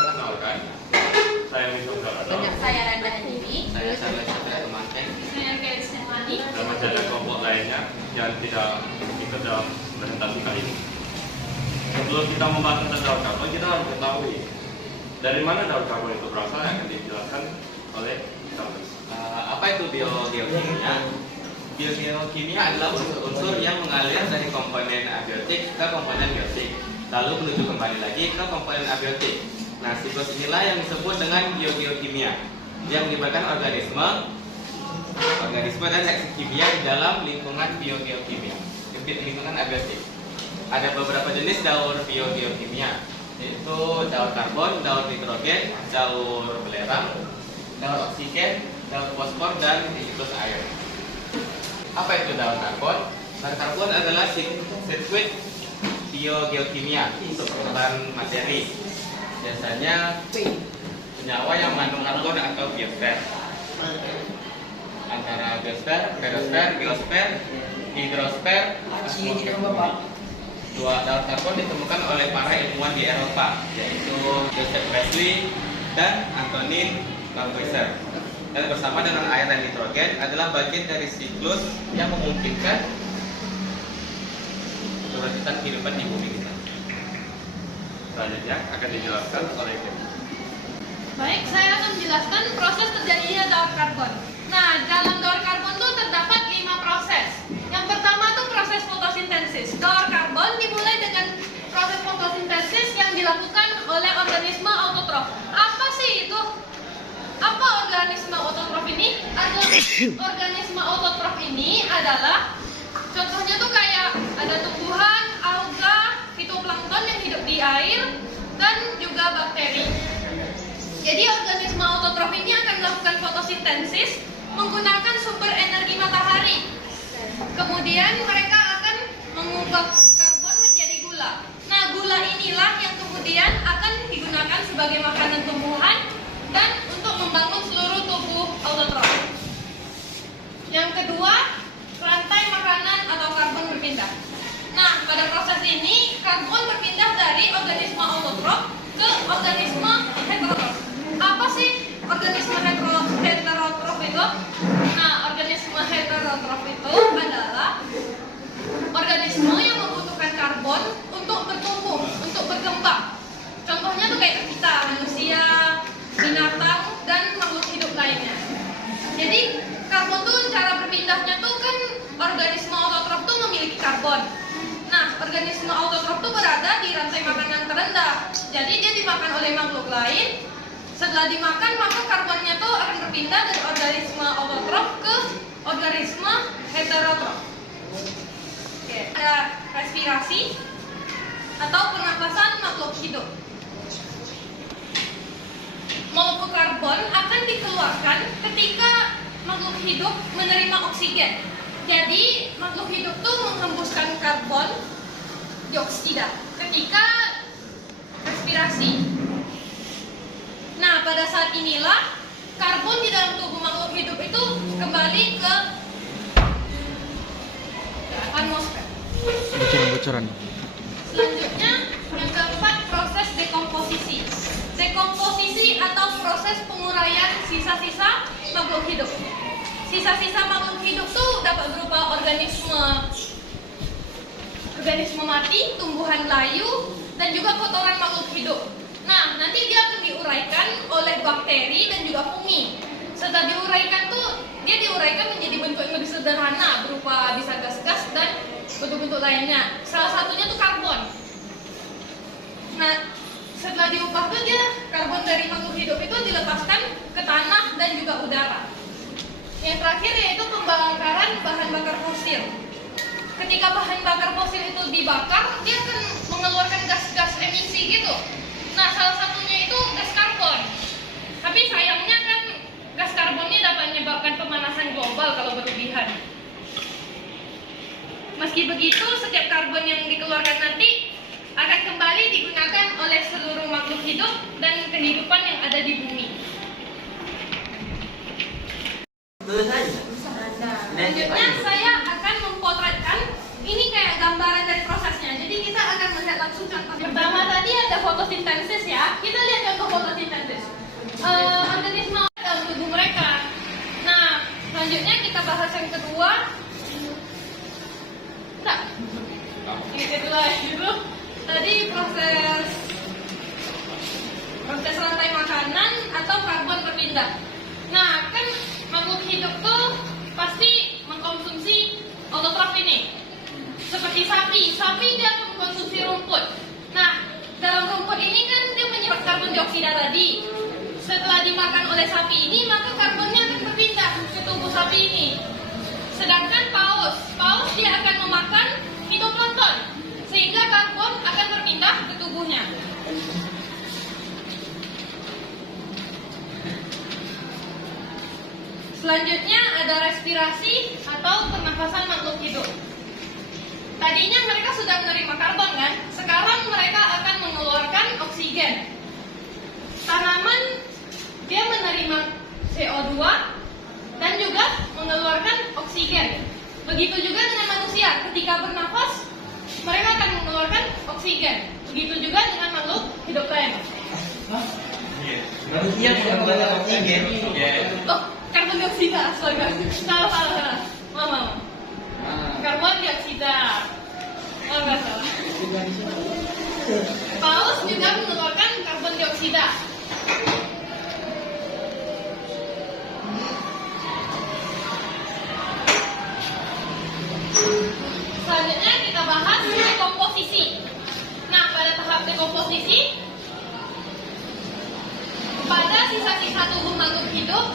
Perkenalkan, saya Misal Sarado. Saya Randa Hanimi. Saya Saleh Satria Kemangkeng. Saya Kelis Semani. Dan masih ada kelompok lainnya yang tidak ikut dalam presentasi kali ini. Sebelum kita membahas tentang daun karbon, kita harus mengetahui dari mana daun karbon itu berasal yang akan dijelaskan oleh Charles. Apa itu biogeokimia? Biogeokimia adalah unsur-unsur yang mengalir dari komponen abiotik ke komponen biotik, lalu menuju kembali lagi ke komponen abiotik. Nah, siklus inilah yang disebut dengan biogeokimia, yang melibatkan organisme dan reaksi kimia di dalam lingkungan biogeokimia, lingkungan abiotik. Ada beberapa jenis daur biogeokimia, yaitu daur karbon, daur nitrogen, daur belerang, daur oksigen, daur fosfor, dan siklus air. Apa itu daur karbon? Daur karbon adalah sirkuit biogeokimia untuk pertukaran materi. Biasanya senyawa yang mengandung karbon atau biosfer. Antara biosfer, perisfer, biosfer, hidrosfer, atmosfer. Dua daur karbon ditemukan oleh para ilmuwan di Eropa, yaitu Joseph Priestley dan Antonin Lavoisier. Dan bersama dengan air dan nitrogen adalah bagian dari siklus yang memungkinkan keberlanjutan kehidupan di bumi kita. Selanjutnya akan dijelaskan oleh Kim. Baik, saya akan menjelaskan proses terjadinya daur karbon. Nah, dalam daur karbon itu terdapat 5 proses. Yang pertama itu proses fotosintesis. Daur karbon dimulai dengan proses fotosintesis yang dilakukan oleh organisme autotrof. Apa sih itu? Apa organisme autotrof ini? Organisme autotrof ini adalah contohnya tuh kayak ada tumbuhan, alga, fitoplankton yang hidup di air, dan juga bakteri. Jadi organisme autotrof ini akan melakukan fotosintesis menggunakan sumber energi matahari. Kemudian mereka akan mengubah karbon menjadi gula. Nah, gula inilah yang kemudian akan digunakan sebagai makanan tumbuhan dan untuk membangun seluruh tubuh autotrof. Yang kedua, rantai makanan atau karbon berpindah. Nah, pada proses ini karbon berpindah dari organisme autotrof ke organisme heterotrof. Apa sih organisme heterotrof itu? Nah, organisme heterotrof itu adalah organisme yang membutuhkan karbon untuk bertumbuh, untuk berkembang. Contohnya tuh kayak kita, manusia, binatang, dan makhluk hidup lainnya. Jadi karbon tuh cara berpindahnya tuh kan organisme autotrof tuh memiliki karbon. Nah, organisme autotrof tuh berada di rantai makanan terendah. Jadi dia dimakan oleh makhluk lain. Setelah dimakan, maka karbonnya tuh akan berpindah dari organisme autotrof ke organisme heterotrof. Oke, ada respirasi atau pernapasan makhluk hidup. Molekul karbon akan dikeluarkan ketika makhluk hidup menerima oksigen. Jadi makhluk hidup tuh menghembuskan karbon dioksida ketika respirasi. Nah, pada saat inilah karbon di dalam tubuh makhluk hidup itu kembali ke atmosfer. Bocoran-bocoran. Selanjutnya, yang keempat, proses dekomposisi. Dekomposisi atau proses penguraian sisa-sisa makhluk hidup. Sisa-sisa makhluk hidup itu dapat berupa organisme mati, tumbuhan layu, dan juga kotoran makhluk hidup. Nah, nanti dia akan diuraikan oleh bakteri dan juga fungi. Setelah diuraikan tuh, dia diuraikan menjadi bentuk yang lebih sederhana, berupa bisa gas-gas dan bentuk-bentuk lainnya. Salah satunya tuh karbon. Nah, setelah diubah tuh dia karbon dari makhluk hidup itu dilepaskan ke tanah dan juga udara. Yang terakhir yaitu pembakaran bahan bakar fosil. Ketika bahan bakar fosil itu dibakar, dia akan mengeluarkan gas-gas emisi gitu. Nah, salah satunya itu gas karbon. Tapi sayangnya kan gas karbonnya dapat menyebabkan pemanasan global kalau berlebihan. Meski begitu, setiap karbon yang dikeluarkan nanti akan kembali digunakan oleh seluruh makhluk hidup dan kehidupan yang ada di bumi. Selanjutnya saya akan memotretkan ini kayak gambaran dari prosesnya. Jadi kita akan melihat langsung contoh. Pertama tadi ada fotosintesis ya. Kita lihat contoh Selanjutnya kita bahas yang kedua. Enggak. Yang kedua itu tadi proses rantai makanan atau karbon berpindah. Nah, kan makhluk hidup tuh pasti mengkonsumsi autotrof ini. Seperti sapi dia mengkonsumsi rumput. Nah, dalam rumput ini kan dia menyerap karbon dioksida tadi. Setelah dimakan oleh sapi ini, maka karbonnya akan berpindah ke tubuh sapi ini. Sedangkan paus dia akan memakan fitoplankton, sehingga karbon akan berpindah ke tubuhnya. Selanjutnya ada respirasi atau pernafasan makhluk hidup. Tadinya mereka sudah menerima karbon kan? Sekarang mereka akan mengeluarkan oksigen. Tanaman dia menerima CO2 dan juga mengeluarkan oksigen. Begitu juga dengan manusia, ketika bernafas mereka akan mengeluarkan oksigen. Begitu juga dengan makhluk hidup lain. Manusia mengeluarkan oksigen. Oh, karbon dioksida, astaga. Salah. Mama. Karbon dioksida. Oh, enggak salah. Paus juga mengeluarkan karbon dioksida. Selanjutnya kita bahas dekomposisi. Nah, pada tahap dekomposisi, pada sisa-sisa tubuh makhluk hidup,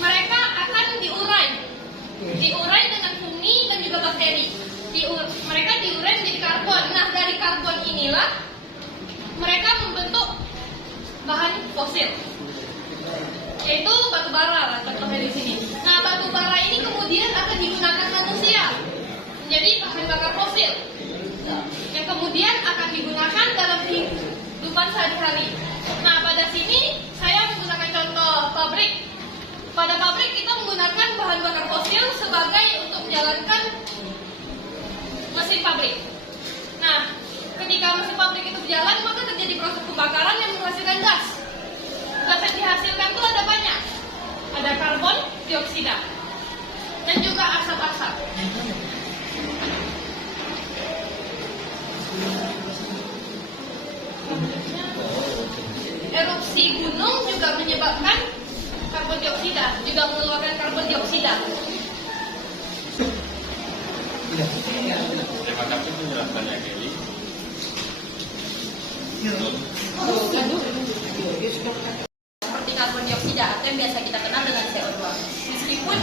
mereka akan diurai dengan fungi dan juga bakteri. Mereka diurai menjadi karbon. Nah, dari karbon inilah mereka membentuk bahan fosil, yaitu batu bara, contohnya di sini. Nah, batu bara ini kemudian akan digunakan manusia menjadi bahan bakar fosil, yang kemudian akan digunakan dalam kehidupan sehari-hari. Nah, pada sini saya menggunakan contoh pabrik. Pada pabrik kita menggunakan bahan bakar fosil sebagai untuk menjalankan mesin pabrik. Nah, ketika mesin pabrik itu berjalan, maka terjadi proses pembakaran yang menghasilkan gas. Gas yang dihasilkan itu ada banyak. Ada karbon dioksida dan juga asap-asap. Erupsi gunung juga menyebabkan karbon dioksida, juga mengeluarkan karbon dioksida. Terima kasih penjelasannya, Kelly. Seperti karbon dioksida atau yang biasa kita kenal dengan CO2. Meskipun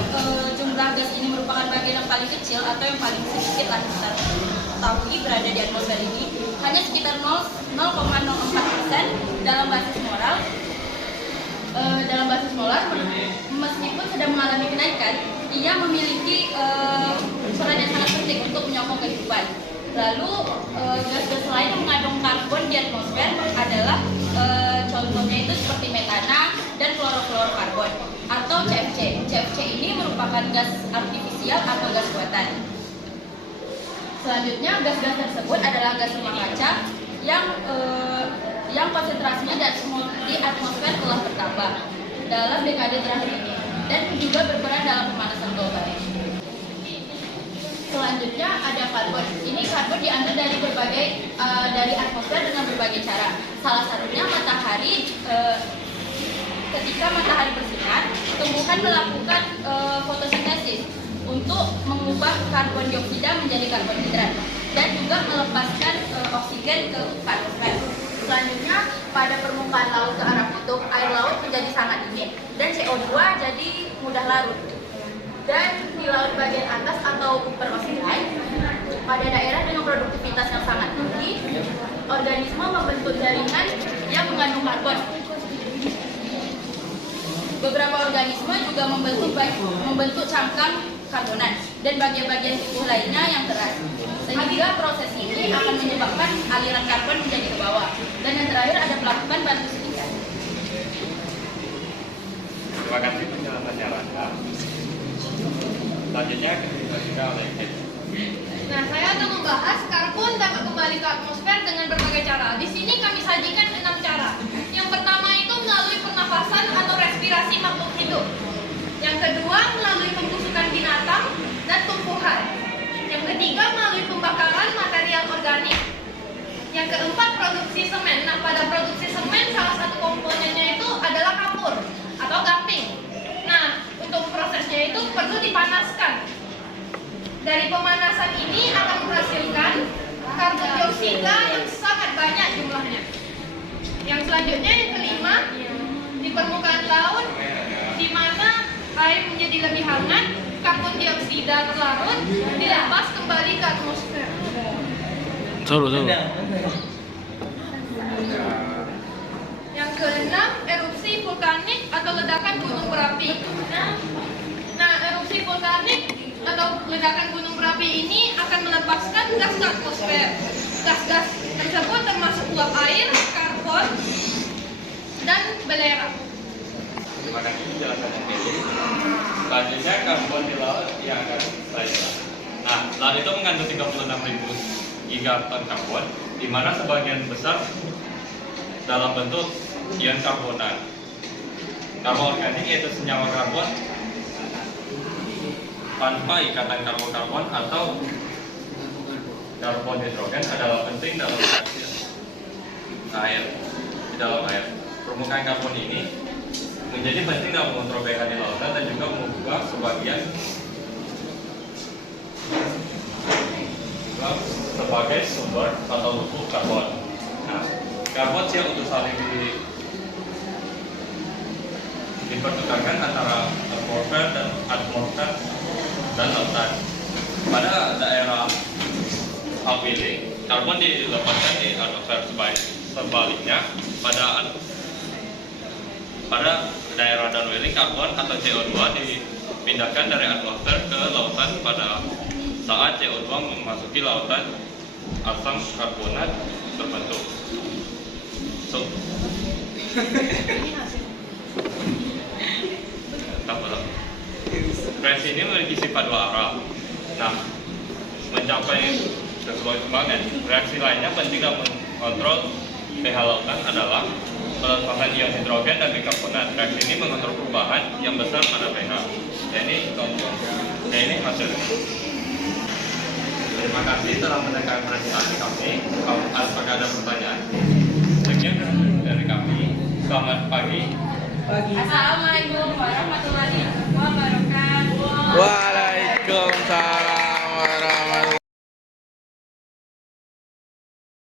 jumlah gas ini merupakan bagian yang paling kecil atau yang paling sedikit lah kita ketahui berada di atmosfer ini, hanya sekitar 0,04% dalam basis molar. Meskipun sedang mengalami kenaikan, ia memiliki peran yang sangat penting untuk menyokong kehidupan. Lalu gas-gas lain yang mengandung karbon di atmosfer adalah contohnya itu seperti metana dan klorofluorokarbon atau CFC. CFC ini merupakan gas artifisial atau gas buatan. Selanjutnya gas-gas tersebut adalah gas rumah kaca yang konsentrasinya di atmosfer telah bertambah dalam dekade terakhir ini dan juga berperan dalam pemanasan global. Selanjutnya ada karbon. Ini karbon diambil dari dari atmosfer dengan berbagai cara. Salah satunya matahari. Ketika matahari bersinar, tumbuhan melakukan fotosintesis untuk mengubah karbon dioksida menjadi karbonhidrat dan juga melepaskan oksigen ke atmosfer. Selanjutnya, pada permukaan laut ke arah kutub, air laut menjadi sangat dingin dan CO2 jadi mudah larut. Dan di laut bagian atas atau upper ocean, pada daerah dengan produktivitas yang sangat tinggi, organisme membentuk jaringan yang mengandung karbon. Beberapa organisme juga membentuk cangkang karbonat dan bagian-bagian tubuh lainnya yang keras. Sehingga proses ini akan menyebabkan aliran karbon menjadi ke bawah. Dan yang terakhir ada pelapukan batu sedikat. Terima kasih penjelasannya, Rangga. Selanjutnya kita oleh Kelly. Nah, saya akan membahas karbon dapat kembali ke atmosfer dengan berbagai cara. Di sini kami sajikan 6 cara. Yang pertama itu melalui pernafasan atau respirasi makhluk hidup. Yang kedua melalui keempat, produksi semen. Nah, pada produksi semen salah satu komponennya itu adalah kapur atau gamping. Nah, untuk prosesnya itu perlu dipanaskan. Dari pemanasan ini akan menghasilkan karbon dioksida yang sangat banyak jumlahnya. Yang selanjutnya, yang kelima, di permukaan laut, di mana air menjadi lebih hangat, karbon dioksida terlarut dilepas kembali ke atmosfer. Yang keenam, erupsi vulkanik atau ledakan gunung berapi. Nah, erupsi vulkanik atau ledakan gunung berapi ini akan melepaskan gas ke atmosfer. Gas-gas tersebut termasuk uap air, karbon, dan belerang. Terima kasih penjelasannya Kelly. Selanjutnya karbon di laut yang akan saya jelaskan. Nah, laut itu mengandung 36.000 gigaton karbon, di mana sebagian besar dalam bentuk ion karbonat. Karbon organik yaitu senyawa karbon tanpa ikatan karbon-karbon atau karbon hidrogen adalah penting dalam reaksi air di dalam air. Permukaan karbon ini menjadi penting dalam mengontrol pH di lautan dan juga mengubah sebagai sumber atau lumpur karbon. Nah, karbon siap untuk saling dipertukarkan antara atmosfer dan lautan. Pada daerah upwelling, karbon dilepaskan di atmosfer. Sebaliknya, pada daerah downwelling, karbon atau CO2 dipindahkan dari atmosfer ke lautan. Pada saat CO2 memasuki lautan, asam karbonat terbentuk. Reaksi ini memiliki sifat dua arah. Nah, mencapai keseimbangan. Reaksi lainnya penting dalam mengontrol pH lautan adalah pelepasan ion hidrogen dan bikarbonat. Reaksi ini mengontrol perubahan yang besar pada pH. Ini hasilnya. Terima kasih telah mendengar presentasi kami. Apakah ada pertanyaan? Sekian dari kami. Selamat pagi. Assalamualaikum warahmatullahi wabarakatuh. Waalaikumsalam.